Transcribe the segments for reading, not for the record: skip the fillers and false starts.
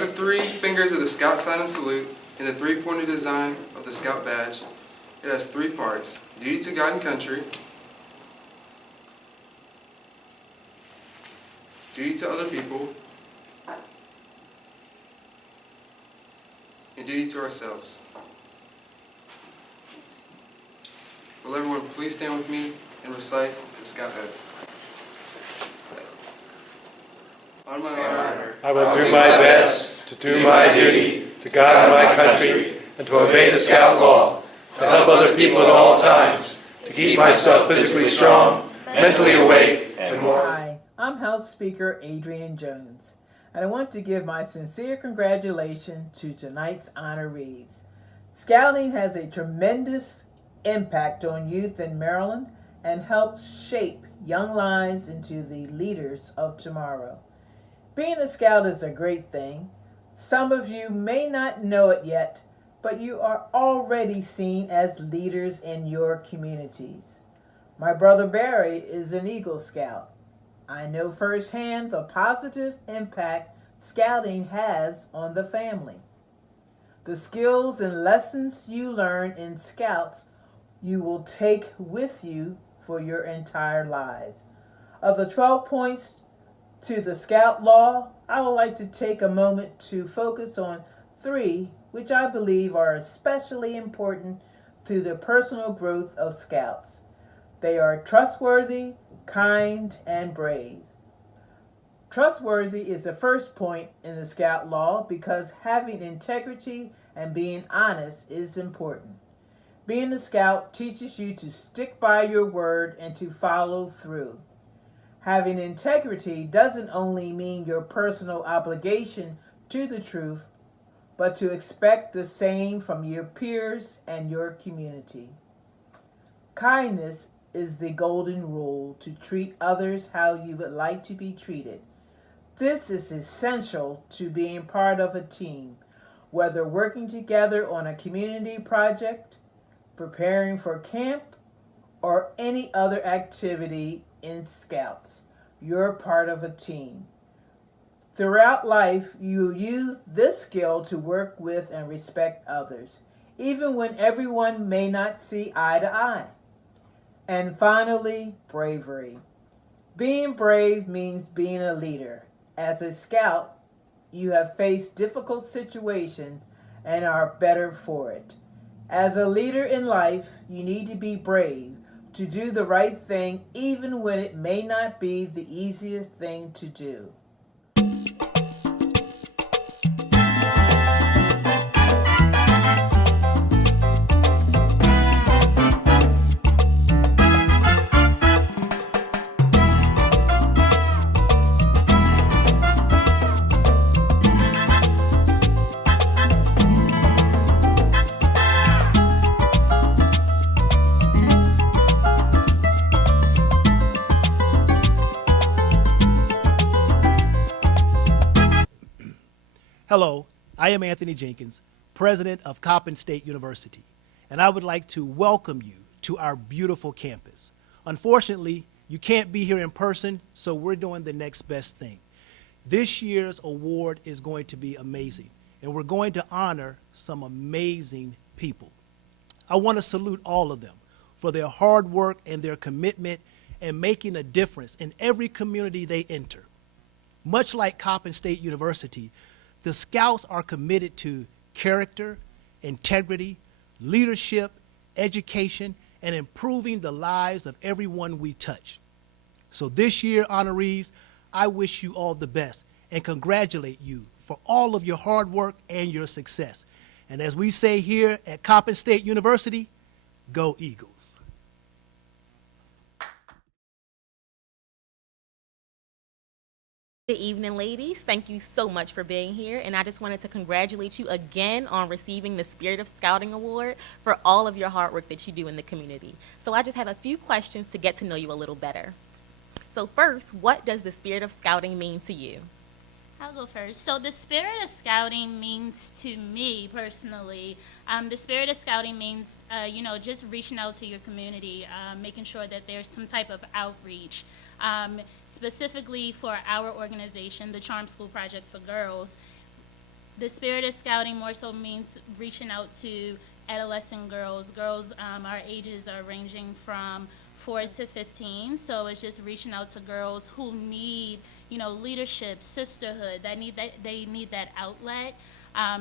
Like the three fingers of the Scout sign and salute and the three-pointed design of the Scout badge, it has three parts: duty to God and country, duty to other people, and duty to ourselves. Will everyone please stand with me and recite the Scout oath? On my honor, I will do my best to do my duty to God and my country, and to obey the Scout law, to help other people at all times, to keep myself physically strong, mentally awake, and more. Hi, I'm House Speaker Adrian Jones, and I want to give my sincere congratulations to tonight's honorees. Scouting has a tremendous impact on youth in Maryland and helps shape young lives into the leaders of tomorrow. Being a Scout is a great thing. Some of you may not know it yet, but you are already seen as leaders in your communities. My brother Barry is an Eagle Scout. I know firsthand the positive impact Scouting has on the family. The skills and lessons you learn in Scouts you will take with you for your entire lives. Of the 12 points to the Scout law, I would like to take a moment to focus on three, which I believe are especially important to the personal growth of Scouts. They are trustworthy, kind, and brave. Trustworthy is the first point in the Scout law because having integrity and being honest is important. Being a Scout teaches you to stick by your word and to follow through. Having integrity doesn't only mean your personal obligation to the truth, but to expect the same from your peers and your community. Kindness is the golden rule to treat others how you would like to be treated. This is essential to being part of a team, whether working together on a community project, preparing for camp, or any other activity in Scouts. You're part of a team. Throughout life, you use this skill to work with and respect others, even when everyone may not see eye to eye. And finally, bravery. Being brave means being a leader. As a Scout, you have faced difficult situations and are better for it. As a leader in life, you need to be brave, to do the right thing even when it may not be the easiest thing to do. Hello, I am Anthony Jenkins, president of Coppin State University, and I would like to welcome you to our beautiful campus. Unfortunately, you can't be here in person, so we're doing the next best thing. This year's award is going to be amazing, and we're going to honor some amazing people. I want to salute all of them for their hard work and their commitment and making a difference in every community they enter. Much like Coppin State University, the Scouts are committed to character, integrity, leadership, education, and improving the lives of everyone we touch. So this year, honorees, I wish you all the best and congratulate you for all of your hard work and your success. And as we say here at Coppin State University, go Eagles. Good evening, ladies. Thank you so much for being here, and I just wanted to congratulate you again on receiving the Spirit of Scouting Award for all of your hard work that you do in the community. So I just have a few questions to get to know you a little better. So first, what does the Spirit of Scouting mean to you? I'll go first. So the Spirit of Scouting means to me personally, the Spirit of Scouting means, just reaching out to your community, making sure that there's some type of outreach. Specifically for our organization, the Charm School Project for Girls, the spirit of scouting more so means reaching out to adolescent girls. Girls, our ages are ranging from 4 to 15, so it's just reaching out to girls who need, leadership, sisterhood. They need that outlet.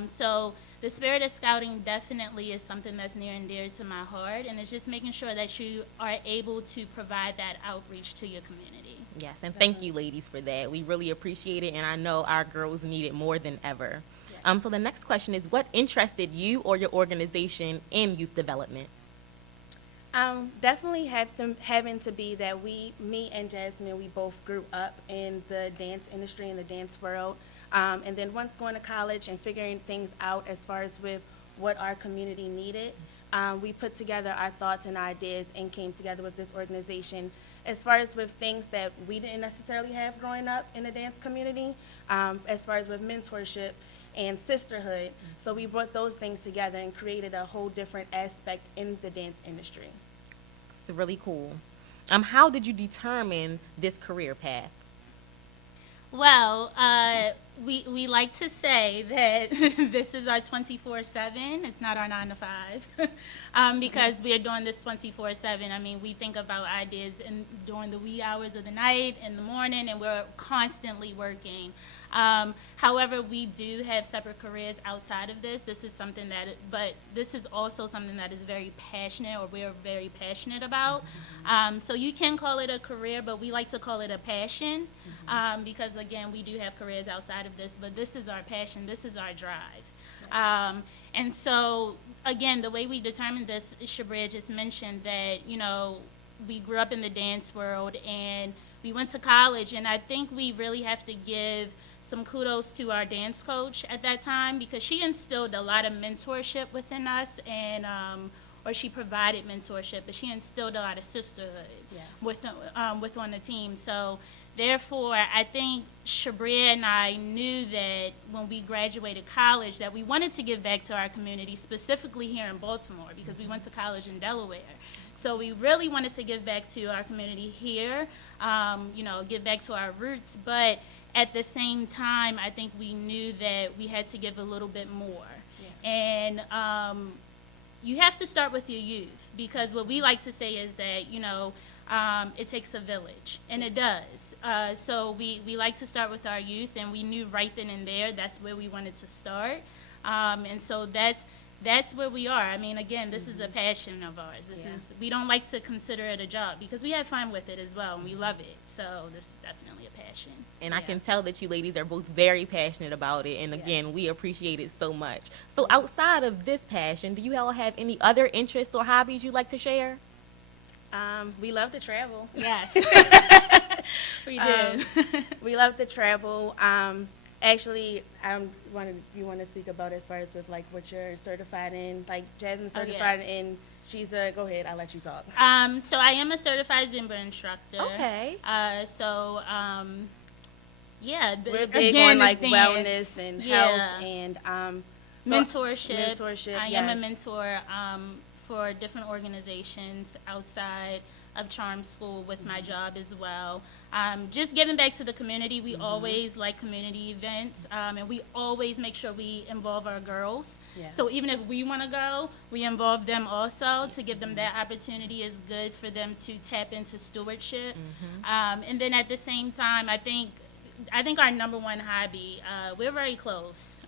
So the spirit of scouting definitely is something that's near and dear to my heart, and it's just making sure that you are able to provide that outreach to your community. Yes, and thank you, ladies, for that. We really appreciate it, and I know our girls need it more than ever. Yes. So the next question is, what interested you or your organization in youth development? Definitely having to be that me and Jasmine, we both grew up in the dance industry, in the dance world. And then once going to college and figuring things out as far as with what our community needed, we put together our thoughts and ideas and came together with this organization as far as with things that we didn't necessarily have growing up in the dance community, as far as with mentorship and sisterhood. So we brought those things together and created a whole different aspect in the dance industry. It's really cool. How did you determine this career path? Well, we like to say that this is our 24/7. It's not our 9 to 5, because we are doing this 24/7. I mean, we think about ideas during the wee hours of the night, in the morning, and we're constantly working. However, we do have separate careers outside of this. This is something but this is also something that is very passionate, or we're very passionate about. So you can call it a career, but we like to call it a passion, because again, we do have careers outside of this, but this is our passion, this is our drive. And so, again, the way we determined this, Shabria just mentioned that, we grew up in the dance world and we went to college, and I think we really have to give some kudos to our dance coach at that time, because she instilled a lot of mentorship within us, and or she provided mentorship, but she instilled a lot of sisterhood with on the team. So therefore, I think Shabria and I knew that when we graduated college that we wanted to give back to our community, specifically here in Baltimore, because we went to college in Delaware. So we really wanted to give back to our community here, give back to our roots, but at the same time, I think we knew that we had to give a little bit more. Yeah. And you have to start with your youth, because what we like to say is that, it takes a village, and it does. So we like to start with our youth, and we knew right then and there that's where we wanted to start. And so that's where we are. I mean, again, this is a passion of ours. We don't like to consider it a job, because we have fun with it as well, and we love it. So this is definitely a passion. And I can tell that you ladies are both very passionate about it. And again, we appreciate it so much. So outside of this passion, do you all have any other interests or hobbies you'd like to share? We love to travel. Yes. We do. We love to travel. Actually, you want to speak about as far as with like what you're certified in, like Jasmine's certified in. She's go ahead. I'll let you talk. So I am a certified Zumba instructor. Okay. We're big on like wellness and health and mentorship. I am a mentor for different organizations outside of Charm School with my job as well. Just giving back to the community. We always like community events, and we always make sure we involve our girls. Yeah. So even if we want to go, we involve them also to give them that opportunity. Is good for them to tap into stewardship. And then at the same time, I think our number one hobby, we're very close.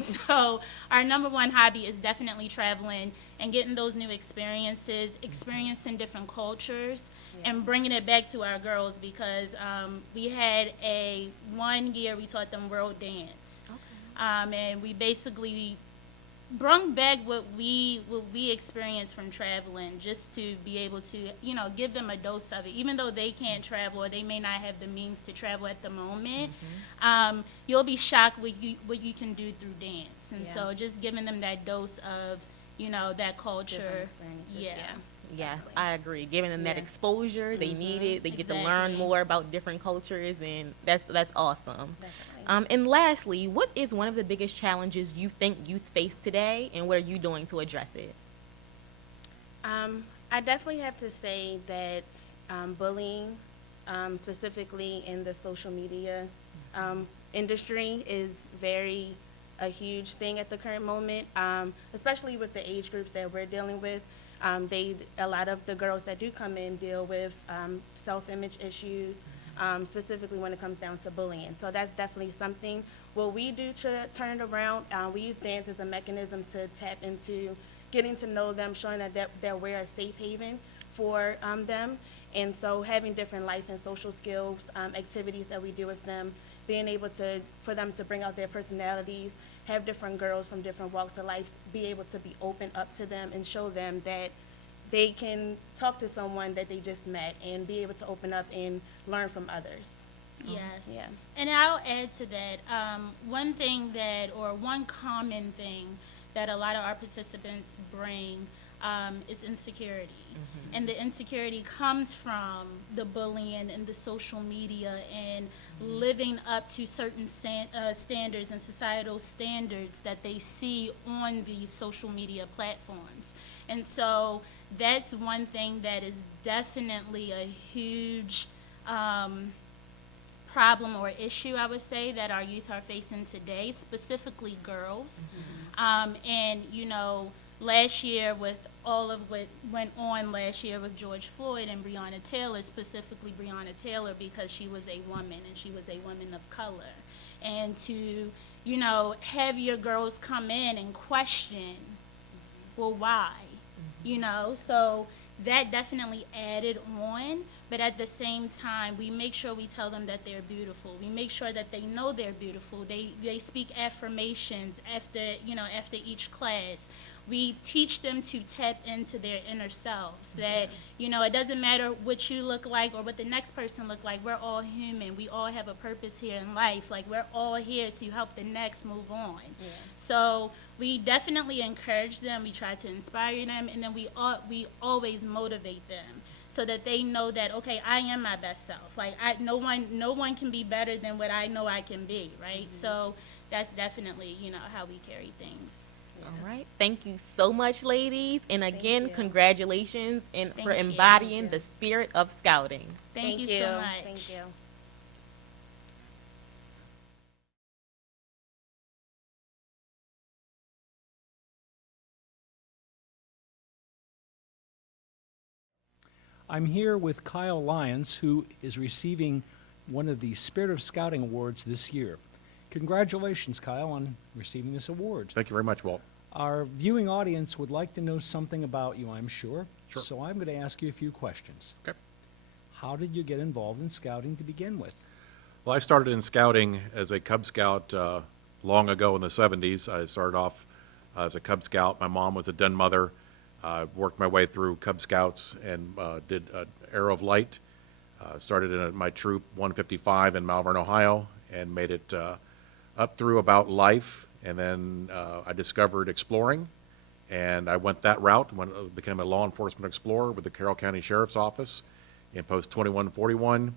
So our number one hobby is definitely traveling and getting those new experiences, experiencing different cultures, and bringing it back to our girls, because we had one year we taught them world dance. And we basically brought back what we experienced from traveling, just to be able to give them a dose of it, even though they can't travel or they may not have the means to travel at the moment. You'll be shocked what you can do through dance, and so just giving them that dose of that culture. Yes, definitely. I agree. Giving them that exposure, they need it. They get to learn more about different cultures, and that's awesome. And lastly, what is one of the biggest challenges you think youth face today, and what are you doing to address it? I definitely have to say that bullying, specifically in the social media industry, is very a huge thing at the current moment, especially with the age groups that we're dealing with. A lot of the girls that do come in deal with self-image issues, specifically when it comes down to bullying. So that's definitely something. What we do to turn it around, we use dance as a mechanism to tap into getting to know them, showing that we're a safe haven for them. And so having different life and social skills, activities that we do with them, being able for them to bring out their personalities, have different girls from different walks of life be able to be open up to them and show them that they can talk to someone that they just met and be able to open up and learn from others. Yes. Yeah. And I'll add to that, one common thing that a lot of our participants bring is insecurity. And the insecurity comes from the bullying and the social media and living up to certain standards and societal standards that they see on these social media platforms. And so that's one thing that is definitely a huge problem or issue, I would say, that our youth are facing today, specifically girls. And, you know, last year with all of what went on last year with George Floyd and Breonna Taylor, specifically Breonna Taylor, because she was a woman and she was a woman of color. And to, you know, have your girls come in and question, well, why? You know, so that definitely added on. But at the same time, we make sure we tell them that they're beautiful. We make sure that they know they're beautiful. They speak affirmations after each class. We teach them to tap into their inner selves, that, you know, it doesn't matter what you look like or what the next person look like. We're all human. We all have a purpose here in life. Like, we're all here to help the next move on. Yeah. So we definitely encourage them. We try to inspire them, and then we always motivate them so that they know that, okay, I am my best self. Like, no one can be better than what I know I can be, right? So that's definitely, you know, how we carry things. All right. Thank you so much, ladies. And again, congratulations for you. embodying the spirit of scouting. Thank you so much. Thank you. I'm here with Kyle Lyons, who is receiving one of the Spirit of Scouting Awards this year. Congratulations, Kyle, on receiving this award. Thank you very much, Walt. Our viewing audience would like to know something about you, I'm sure. Sure. So I'm going to ask you a few questions. Okay. How did you get involved in scouting to begin with? Well, I started in scouting as a Cub Scout long ago in the 70s. I started off as a Cub Scout. My mom was a den mother. I worked my way through Cub Scouts and did Arrow of Light. Started in my troop 155 in Malvern, Ohio, and made it up through about life. And then I discovered exploring, and I went that route, became a law enforcement explorer with the Carroll County Sheriff's Office in Post 2141,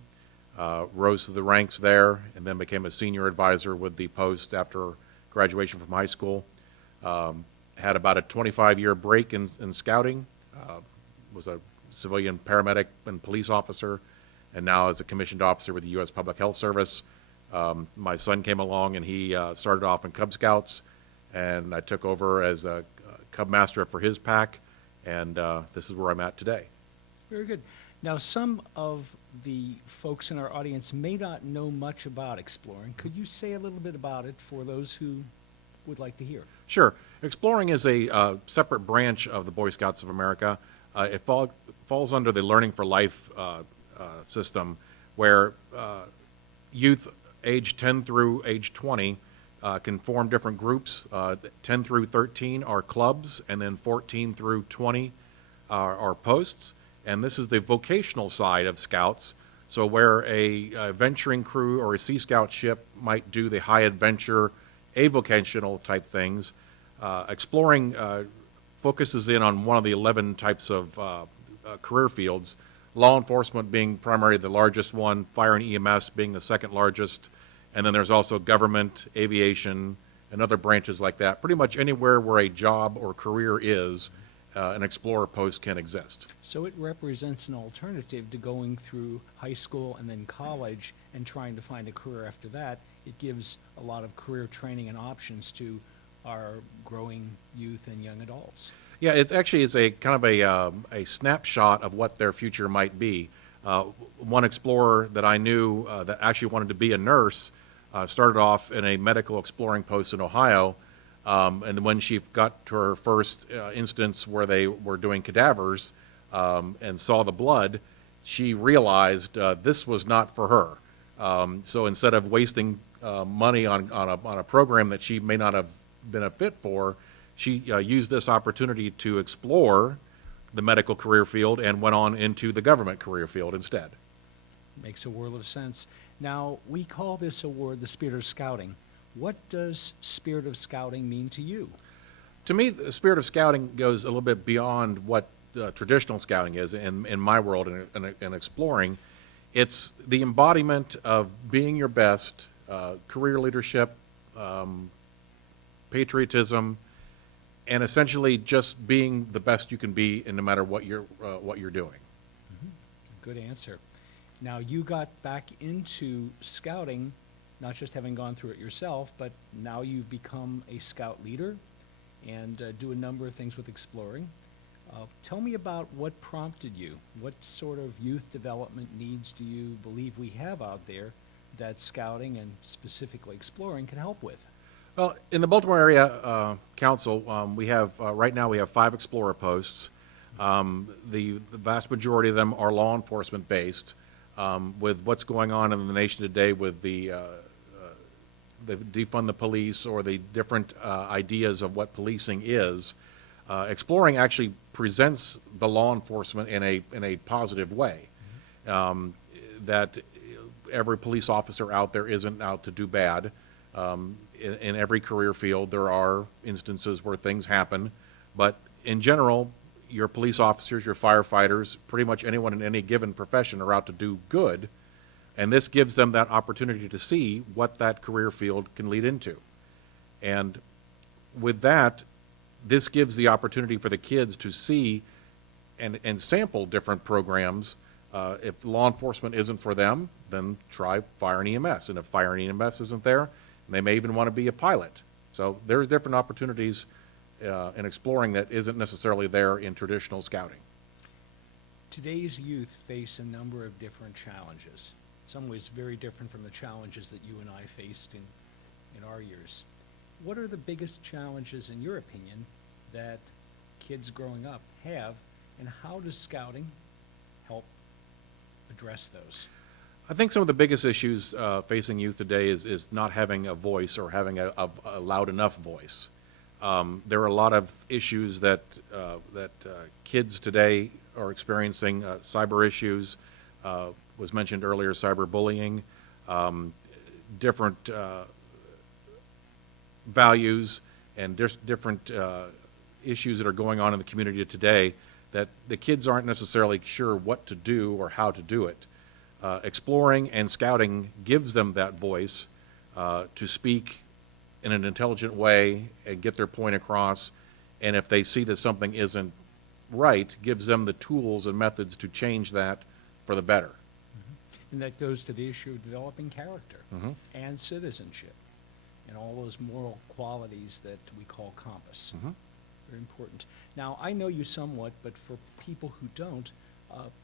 rose to the ranks there, and then became a senior advisor with the post after graduation from high school. Had about a 25-year break in scouting, was a civilian paramedic and police officer, and now as a commissioned officer with the U.S. Public Health Service. My son came along and he started off in Cub Scouts, and I took over as a Cub Master for his pack, and this is where I'm at today. Very good. Now, some of the folks in our audience may not know much about exploring. Could you say a little bit about it for those who would like to hear? Sure. Exploring is a separate branch of the Boy Scouts of America. It falls under the Learning for Life system, where youth age 10 through age 20 can form different groups. 10 through 13 are clubs, and then 14 through 20 are posts. And this is the vocational side of Scouts. So where a venturing crew or a Sea Scout ship might do the high adventure, avocational type things, exploring focuses in on one of the 11 types of career fields, law enforcement being primarily the largest one, fire and EMS being the second largest, and then there's also government, aviation, and other branches like that. Pretty much anywhere where a job or career is, an Explorer post can exist. So it represents an alternative to going through high school and then college and trying to find a career after that. It gives a lot of career training and options to our growing youth and young adults. Yeah, it's a kind of a snapshot of what their future might be. One explorer that I knew that actually wanted to be a nurse started off in a medical exploring post in Ohio, and when she got to her first instance where they were doing cadavers and saw the blood, she realized this was not for her. So instead of wasting money on a program that she may not have been a fit for, she used this opportunity to explore the medical career field and went on into the government career field instead. Makes a world of sense. Now, we call this award the Spirit of Scouting. What does Spirit of Scouting mean to you? To me, the Spirit of Scouting goes a little bit beyond what traditional scouting is in my world and exploring. It's the embodiment of being your best, career leadership, patriotism, and essentially just being the best you can be in no matter what you're doing. Good answer. Now, you got back into scouting, not just having gone through it yourself, but now you've become a scout leader and do a number of things with exploring. Tell me about what prompted you. What sort of youth development needs do you believe we have out there that scouting and specifically exploring can help with? Well, in the Baltimore Area Council, we have right now we have 5 explorer posts. The vast majority of them are law enforcement based. With what's going on in the nation today with the defund the police or the different ideas of what policing is, exploring actually presents the law enforcement in a positive way. That every police officer out there isn't out to do bad. In every career field, there are instances where things happen, but in general, your police officers, your firefighters, pretty much anyone in any given profession are out to do good, and this gives them that opportunity to see what that career field can lead into. And with that, this gives the opportunity for the kids to see and sample different programs. If law enforcement isn't for them, then try fire and EMS, and if fire and EMS isn't there, they may even want to be a pilot. So there's different opportunities in exploring that isn't necessarily there in traditional scouting. Today's youth face a number of different challenges, in some ways very different from the challenges that you and I faced in our years. What are the biggest challenges, in your opinion, that kids growing up have, and how does scouting help address those? I think some of the biggest issues facing youth today is not having a voice or having a loud enough voice. There are a lot of issues that kids today are experiencing. Cyber issues was mentioned earlier, cyberbullying, different values and different issues that are going on in the community today that the kids aren't necessarily sure what to do or how to do it. Exploring and scouting gives them that voice to speak in an intelligent way and get their point across, and if they see that something isn't right, gives them the tools and methods to change that for the better. And that goes to the issue of developing character and citizenship and all those moral qualities that we call compass. Very important. Now, I know you somewhat, but for people who don't,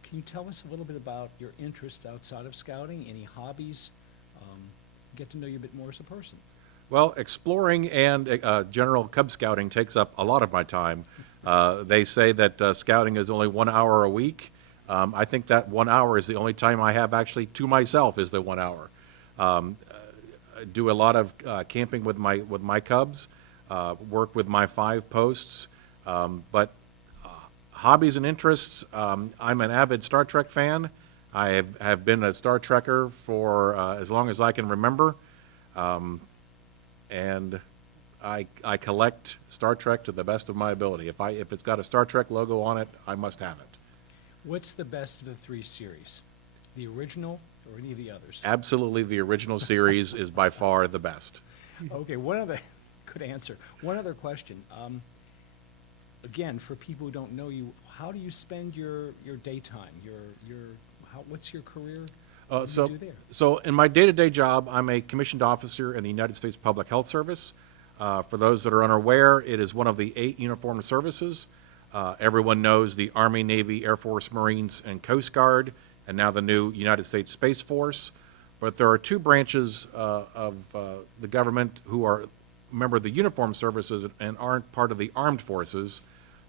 can you tell us a little bit about your interests outside of scouting, any hobbies, get to know you a bit more as a person? Well, exploring and general Cub Scouting takes up a lot of my time. They say that scouting is only 1 hour a week. I think that 1 hour is the only time I have actually to myself is the 1 hour. I do a lot of camping with my Cubs, work with my 5 posts, but hobbies and interests, I'm an avid Star Trek fan. I have been a Star Trekker for as long as I can remember. And I collect Star Trek to the best of my ability. If it's got a Star Trek logo on it, I must have it. What's the best of the 3 series? The original or any of the others? Absolutely, the original series is by far the best. Okay, good answer. One other question. again, for people who don't know you, how do you spend your daytime? What's your career? What do you do there? So in my day-to-day job, I'm a commissioned officer in the United States Public Health Service. For those that are unaware, it is one of the 8 uniformed services. Everyone knows the Army, Navy, Air Force, Marines, and Coast Guard, and now the new United States Space Force. But there are 2 branches of the government who are a member of the uniformed services and aren't part of the armed forces.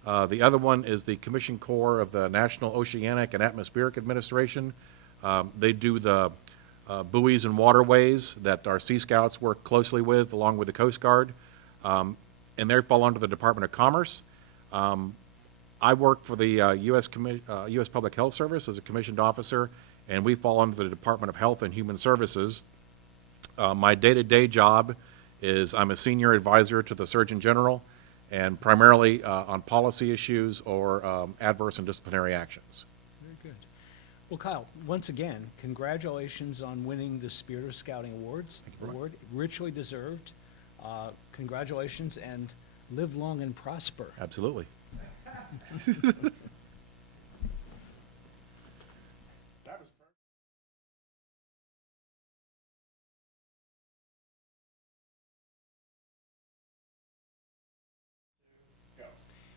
The other one is the Commissioned Corps of the National Oceanic and Atmospheric Administration. They do the buoys and waterways that our Sea Scouts work closely with, along with the Coast Guard, and they fall under the Department of Commerce. I work for the U.S. Public Health Service as a commissioned officer, and we fall under the Department of Health and Human Services. My day-to-day job is I'm a senior advisor to the Surgeon General, and primarily on policy issues or adverse and disciplinary actions. Very good. Well, Kyle, once again, congratulations on winning the Spirit of Scouting Award, richly deserved. Congratulations, and live long and prosper. Absolutely.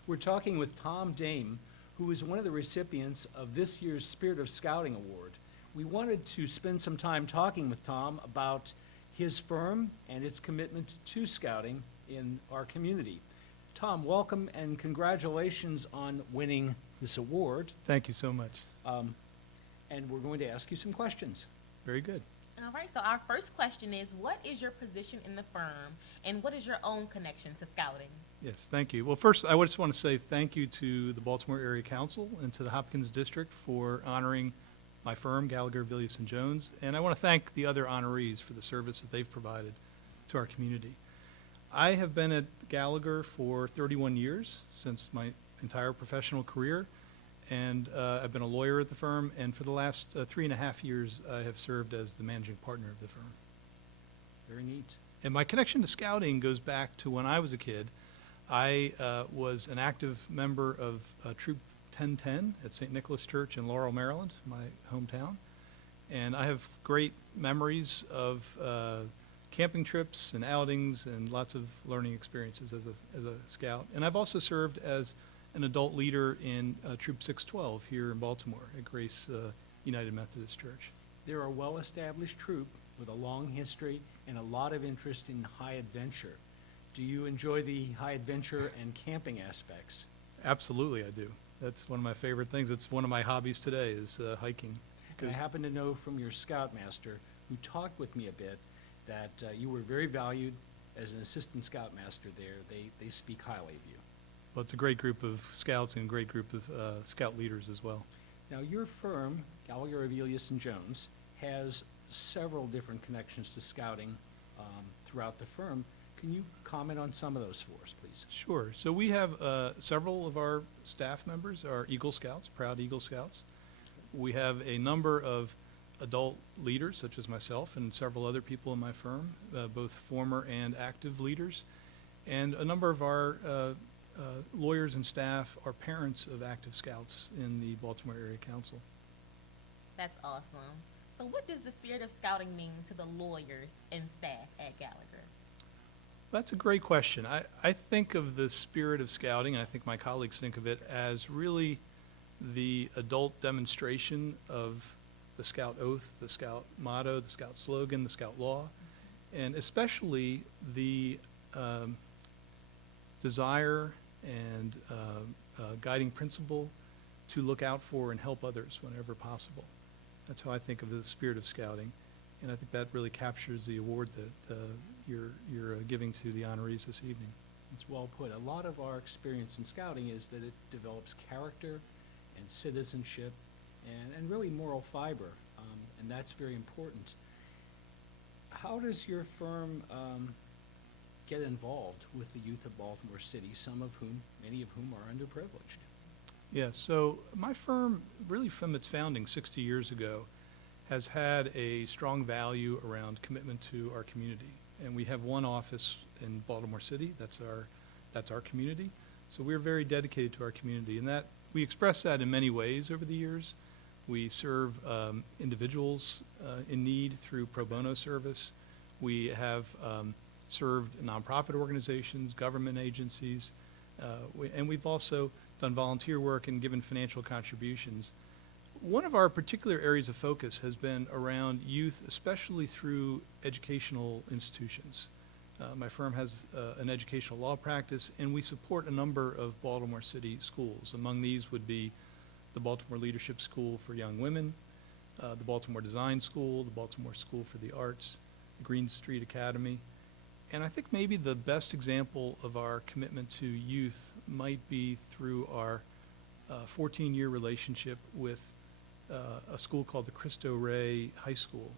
We're talking with Tom Dame, who is one of the recipients of this year's Spirit of Scouting Award. We wanted to spend some time talking with Tom about his firm and its commitment to scouting in our community. Tom, welcome and congratulations on winning this award. Thank you so much. And we're going to ask you some questions. Very good. All right, so our first question is, what is your position in the firm, and what is your own connection to scouting? Yes, thank you. Well, first, I just want to say thank you to the Baltimore Area Council and to the Hopkins District for honoring my firm, Gallagher, Villius & Jones, and I want to thank the other honorees for the service that they've provided to our community. I have been at Gallagher for 31 years, since my entire professional career, and I've been a lawyer at the firm, and for the last 3.5 years, I have served as the managing partner of the firm. Very neat. And my connection to scouting goes back to when I was a kid. I was an active member of Troop 1010 at St. Nicholas Church in Laurel, Maryland, my hometown. And I have great memories of camping trips and outings and lots of learning experiences as a scout. And I've also served as an adult leader in Troop 612 here in Baltimore at Grace United Methodist Church. They're a well-established troop with a long history and a lot of interest in high adventure. Do you enjoy the high adventure and camping aspects? Absolutely, I do. That's one of my favorite things. It's one of my hobbies today is hiking. And I happen to know from your scoutmaster, who talked with me a bit, that you were very valued as an assistant scoutmaster there. They speak highly of you. Well, it's a great group of scouts and a great group of scout leaders as well. Now, your firm, Gallagher, Villius & Jones, has several different connections to scouting throughout the firm. Can you comment on some of those for us, please? Sure. So we have several of our staff members are Eagle Scouts, proud Eagle Scouts. We have a number of adult leaders, such as myself and several other people in my firm, both former and active leaders. And a number of our lawyers and staff are parents of active scouts in the Baltimore Area Council. That's awesome. So what does the Spirit of Scouting mean to the lawyers and staff at Gallagher? That's a great question. I think of the Spirit of Scouting, and I think my colleagues think of it, as really the adult demonstration of the Scout Oath, the Scout motto, the Scout slogan, the Scout law, and especially the desire and guiding principle to look out for and help others whenever possible. That's how I think of the Spirit of Scouting, and I think that really captures the award that you're giving to the honorees this evening. It's well put. A lot of our experience in scouting is that it develops character and citizenship and really moral fiber, and that's very important. How does your firm get involved with the youth of Baltimore City, many of whom are underprivileged? Yeah, so my firm, really from its founding 60 years ago, has had a strong value around commitment to our community. And we have one office in Baltimore City, that's our community. So we're very dedicated to our community, and that we express that in many ways over the years. We serve individuals in need through pro bono service. We have served nonprofit organizations, government agencies, and we've also done volunteer work and given financial contributions. One of our particular areas of focus has been around youth, especially through educational institutions. My firm has an educational law practice, and we support a number of Baltimore City schools. Among these would be the Baltimore Leadership School for Young Women, the Baltimore Design School, the Baltimore School for the Arts, the Green Street Academy. And I think maybe the best example of our commitment to youth might be through our 14-year relationship with a school called the Cristo Rey High School,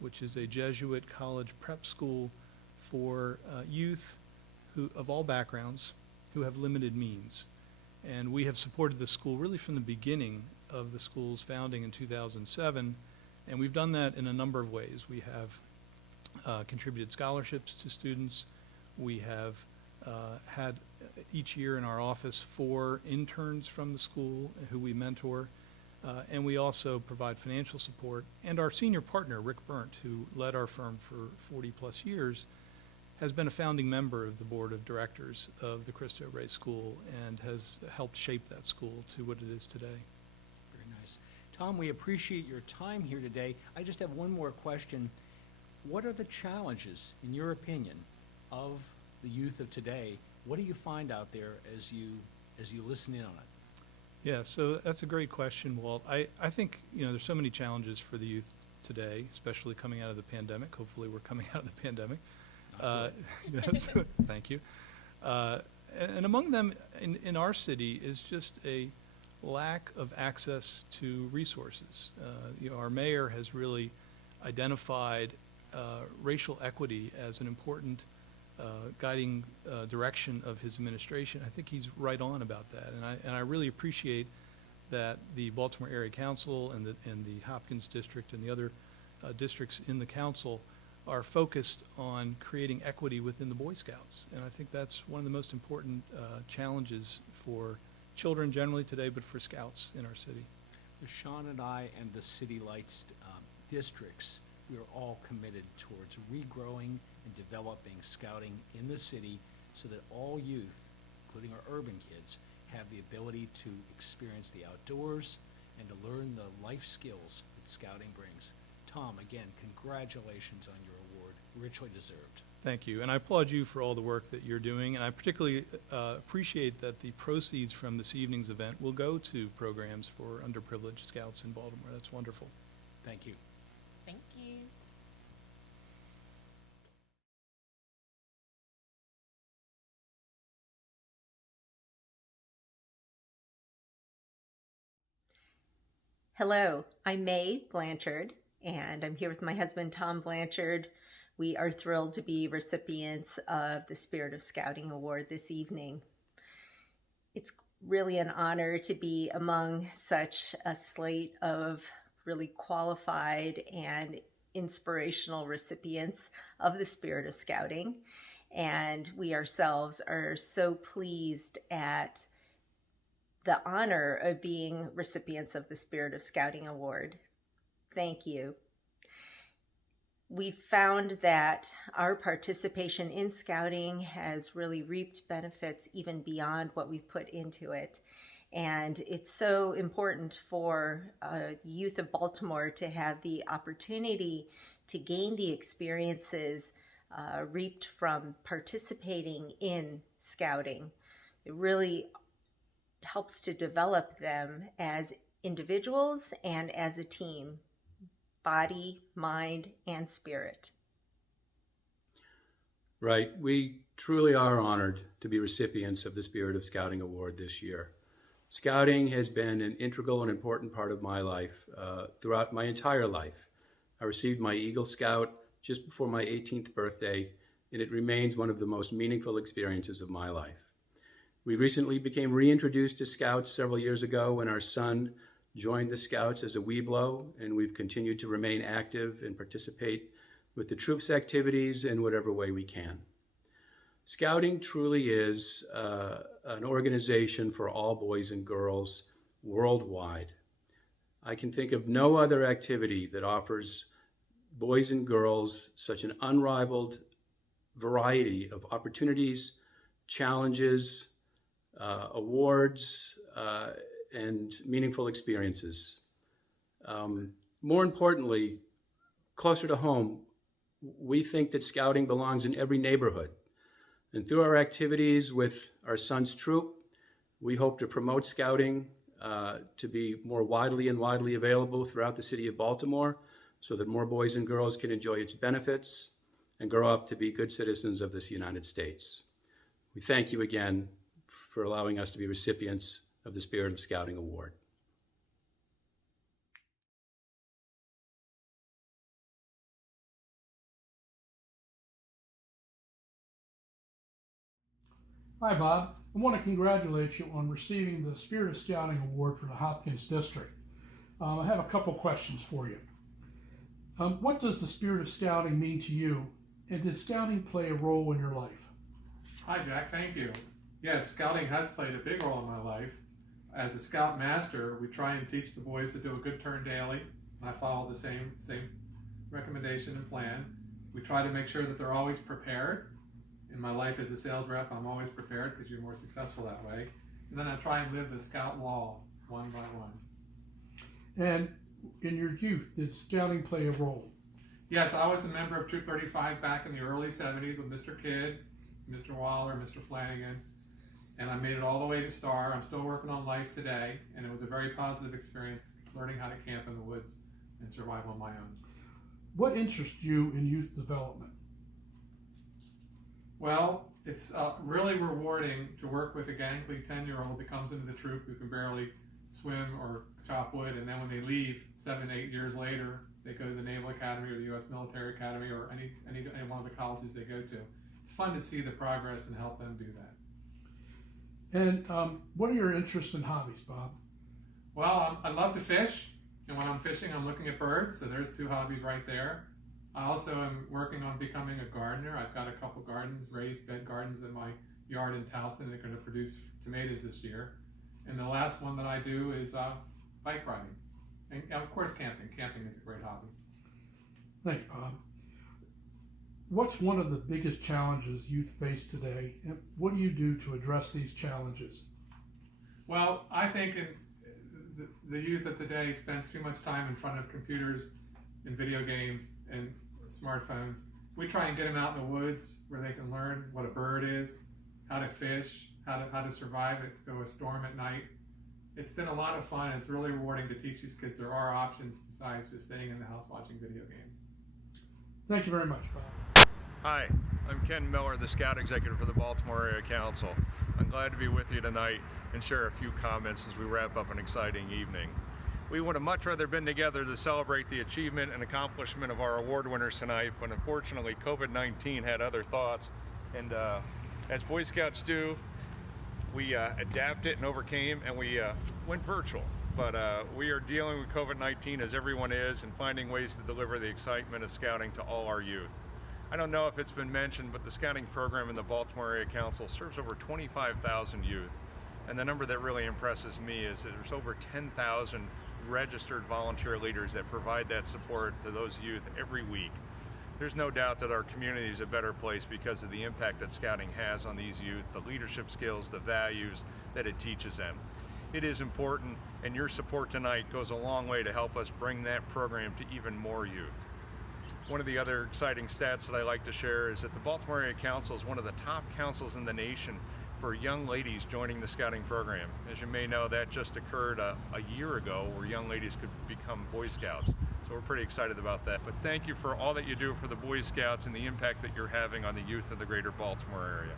which is a Jesuit college prep school for youth of all backgrounds who have limited means. And we have supported the school really from the beginning of the school's founding in 2007, and we've done that in a number of ways. We have contributed scholarships to students. We have had each year in our office 4 interns from the school who we mentor, and we also provide financial support. And our senior partner, Rick Burnt, who led our firm for 40 plus years, has been a founding member of the board of directors of the Cristo Rey School and has helped shape that school to what it is today. Very nice. Tom, we appreciate your time here today. I just have one more question. What are the challenges, in your opinion, of the youth of today? What do you find out there as you listen in on it? Yeah, so that's a great question, Walt. I think, there's so many challenges for the youth today, especially coming out of the pandemic. Hopefully we're coming out of the pandemic. Yes, thank you. And among them in our city is just a lack of access to resources. Our mayor has really identified racial equity as an important guiding direction of his administration. I think he's right on about that, and I really appreciate that the Baltimore Area Council and the Hopkins District and the other districts in the council are focused on creating equity within the Boy Scouts, and I think that's one of the most important challenges for children generally today, but for Scouts in our city. Sean and I and the City Lights districts, we are all committed towards regrowing and developing scouting in the city so that all youth, including our urban kids, have the ability to experience the outdoors and to learn the life skills that scouting brings. Tom, again, congratulations on your award, richly deserved. Thank you, and I applaud you for all the work that you're doing, and I particularly appreciate that the proceeds from this evening's event will go to programs for underprivileged Scouts in Baltimore. That's wonderful. Thank you. Thank you. Hello, I'm May Blanchard, and I'm here with my husband, Tom Blanchard. We are thrilled to be recipients of the Spirit of Scouting Award this evening. It's really an honor to be among such a slate of really qualified and inspirational recipients of the Spirit of Scouting. And we ourselves are so pleased at the honor of being recipients of the Spirit of Scouting Award. Thank you. We found that our participation in Scouting has really reaped benefits even beyond what we've put into it. And it's so important for the youth of Baltimore to have the opportunity to gain the experiences reaped from participating in Scouting. It really helps to develop them as individuals and as a team, body, mind, and spirit. Right. We truly are honored to be recipients of the Spirit of Scouting Award this year. Scouting has been an integral and important part of my life throughout my entire life. I received my Eagle Scout just before my 18th birthday, and it remains one of the most meaningful experiences of my life. We recently became reintroduced to Scouts several years ago when our son joined the Scouts as a Weeblo, and we've continued to remain active and participate with the troops' activities in whatever way we can. Scouting truly is an organization for all boys and girls worldwide. I can think of no other activity that offers boys and girls such an unrivaled variety of opportunities, challenges, awards, and meaningful experiences. More importantly, closer to home, we think that scouting belongs in every neighborhood. And through our activities with our son's troop, we hope to promote scouting to be more widely available throughout the city of Baltimore so that more boys and girls can enjoy its benefits and grow up to be good citizens of this United States. We thank you again for allowing us to be recipients of the Spirit of Scouting Award. Hi, Bob. I want to congratulate you on receiving the Spirit of Scouting Award for the Hopkins District. I have a couple questions for you. What does the Spirit of Scouting mean to you, and did Scouting play a role in your life? Hi, Jack. Thank you. Yes, Scouting has played a big role in my life. As a Scout Master, we try and teach the boys to do a good turn daily. I follow the same recommendation and plan. We try to make sure that they're always prepared. In my life as a sales rep, I'm always prepared because you're more successful that way. And then I try and live the Scout law one by one. And in your youth, did Scouting play a role? Yes, I was a member of Troop 35 back in the early 70s with Mr. Kidd, Mr. Waller, Mr. Flanagan, and I made it all the way to Star. I'm still working on life today, and it was a very positive experience learning how to camp in the woods and survive on my own. What interests you in youth development? Well, it's really rewarding to work with a gangly 10-year-old that comes into the troop who can barely swim or chop wood, and then when they leave 7 to 8 years later, they go to the Naval Academy or the U.S. Military Academy or any one of the colleges they go to. It's fun to see the progress and help them do that. And what are your interests and hobbies, Bob? Well, I love to fish, and when I'm fishing, I'm looking at birds, so there's 2 hobbies right there. I also am working on becoming a gardener. I've got a couple gardens, raised bed gardens in my yard in Towson. They're going to produce tomatoes this year. And the last one that I do is bike riding. And of course, camping. Camping is a great hobby. Thanks, Bob. What's one of the biggest challenges youth face today, and what do you do to address these challenges? Well, I think the youth of today spends too much time in front of computers and video games and smartphones. We try and get them out in the woods where they can learn what a bird is, how to fish, how to survive through a storm at night. It's been a lot of fun. It's really rewarding to teach these kids there are options besides just staying in the house watching video games. Thank you very much, Bob. Hi, I'm Ken Miller, the Scout Executive for the Baltimore Area Council. I'm glad to be with you tonight and share a few comments as we wrap up an exciting evening. We would have much rather been together to celebrate the achievement and accomplishment of our award winners tonight, but unfortunately COVID-19 had other thoughts, and as Boy Scouts do, we adapted and overcame, and we went virtual. But we are dealing with COVID-19 as everyone is, and finding ways to deliver the excitement of scouting to all our youth. I don't know if it's been mentioned, but the scouting program in the Baltimore Area Council serves over 25,000 youth. And the number that really impresses me is that there's over 10,000 registered volunteer leaders that provide that support to those youth every week. There's no doubt that our community is a better place because of the impact that scouting has on these youth, the leadership skills, the values that it teaches them. It is important, and your support tonight goes a long way to help us bring that program to even more youth. One of the other exciting stats that I like to share is that the Baltimore Area Council is one of the top councils in the nation for young ladies joining the scouting program. As you may know, that just occurred a year ago where young ladies could become Boy Scouts. So we're pretty excited about that. But thank you for all that you do for the Boy Scouts and the impact that you're having on the youth of the greater Baltimore area.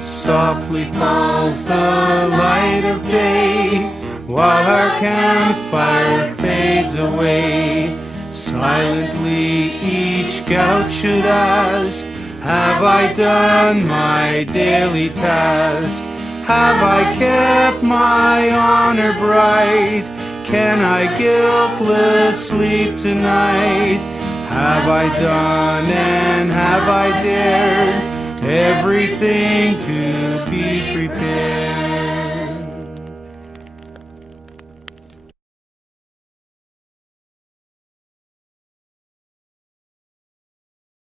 Softly falls the light of day, while our campfire fades away. Silently each scout should ask, have I done my daily task? Have I kept my honor bright? Can I guiltless sleep tonight? Have I done and have I dared everything to be prepared?